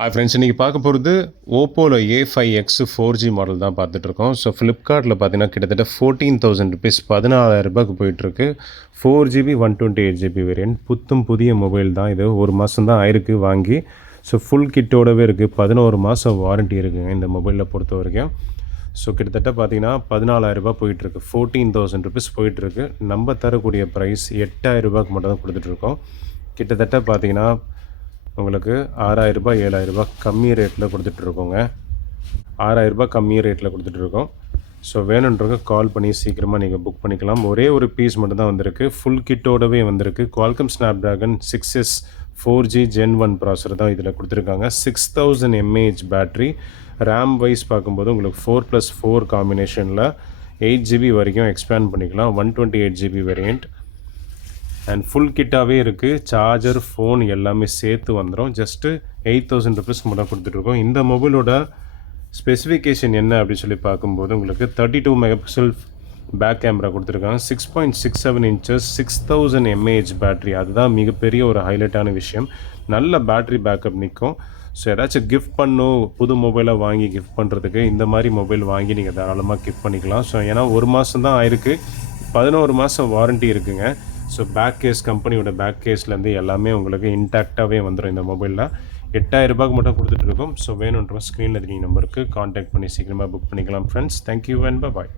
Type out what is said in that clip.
Hi friends, இன்றைக்கி பார்க்க போகிறது ஓப்போவில் A5X 4G மாடல் தான் பார்த்துட்ருக்கோம். ஸோ ஃப்ளிப்கார்ட்டில் பார்த்தீங்கன்னா கிட்டத்தட்ட 14,000 ருபீஸ் 14,000 போயிட்டுருக்கு. 4GB 128GB variant. புத்தும் புதிய மொபைல் தான் இது. ஒரு மாதம் தான் ஆயிருக்கு வாங்கி. ஸோ ஃபுல் கிட்டோடவே இருக்குது. 11 மாதம் வாரண்ட்டி இருக்குங்க இந்த மொபைலில் பொறுத்த வரைக்கும். ஸோ கிட்டத்தட்ட பார்த்தீங்கன்னா 14,000 போயிட்டுருக்கு. 14,000 ருபீஸ் போயிட்டுருக்கு. நம்ம தரக்கூடிய ப்ரைஸ் 8,000 மட்டும் தான் கொடுத்துட்ருக்கோம். கிட்டத்தட்ட பார்த்தீங்கன்னா உங்களுக்கு 6,000 7,000 கம்மி ரேட்டில் கொடுத்துட்ருக்கோங்க. 6,000 கம்மி ரேட்டில் கொடுத்துட்ருக்கோம். ஸோ வேணுன்றவங்க கால் பண்ணி சீக்கிரமாக நீங்கள் புக் பண்ணிக்கலாம். ஒரே ஒரு பீஸ் மட்டும் தான் வந்திருக்கு. ஃபுல் கிட்டோடவே வந்திருக்கு. Qualcomm Snapdragon 6S 4G Gen 1 ப்ராசர் தான் இதில் கொடுத்துருக்காங்க. 6000 mAh பேட்ரி. ரேம் வைஸ் பார்க்கும்போது உங்களுக்கு 4+4 காம்பினேஷனில் 8GB வரைக்கும் எக்ஸ்பேண்ட் பண்ணிக்கலாம். 128GB வேரியண்ட் அண்ட் ஃபுல் கிட்டாகவே இருக்குது. சார்ஜர், ஃபோன் எல்லாமே சேர்த்து வந்துடும். ஜஸ்ட்டு 8,000 ருபீஸ்க்கு மட்டும் கொடுத்துட்ருக்கோம். இந்த மொபைலோட ஸ்பெசிஃபிகேஷன் என்ன அப்படின்னு சொல்லி பார்க்கும்போது உங்களுக்கு 32 மெகாபிக்சல் பேக் கேமரா கொடுத்துருக்காங்க. 6.67 இன்ச்சஸ் 6000 mAh பேட்ரி. அதுதான் மிகப்பெரிய ஒரு ஹைலைட்டான விஷயம். நல்ல பேட்ரி பேக்கப் நிற்கும். ஸோ ஏதாச்சும் கிஃப்ட் பண்ணும், புது மொபைலாக வாங்கி கிஃப்ட் பண்ணுறதுக்கு இந்த மாதிரி மொபைல் வாங்கி நீங்கள் தாராளமாக கிஃப்ட் பண்ணிக்கலாம். ஸோ ஏன்னா ஒரு மாதம் தான் ஆயிருக்கு. 11 மாதம் வாரண்ட்டி இருக்குங்க. ஸோ பேக் கேஸ், கம்பெனியோட பேக் கேஸ்லேருந்து எல்லாமே உங்களுக்கு இன்டாக்டாகவே வந்துடும் இந்த மொபைலில். 8,000 மட்டும் கொடுத்துட்ருக்கோம். ஸோ வேணுன்ற ஸ்க்ரீனில் தெரியும் நம்பருக்கு காண்டாக்ட் பண்ணி சீக்கிரமாக புக் பண்ணிக்கலாம் ஃப்ரெண்ட்ஸ். Thank you and bye.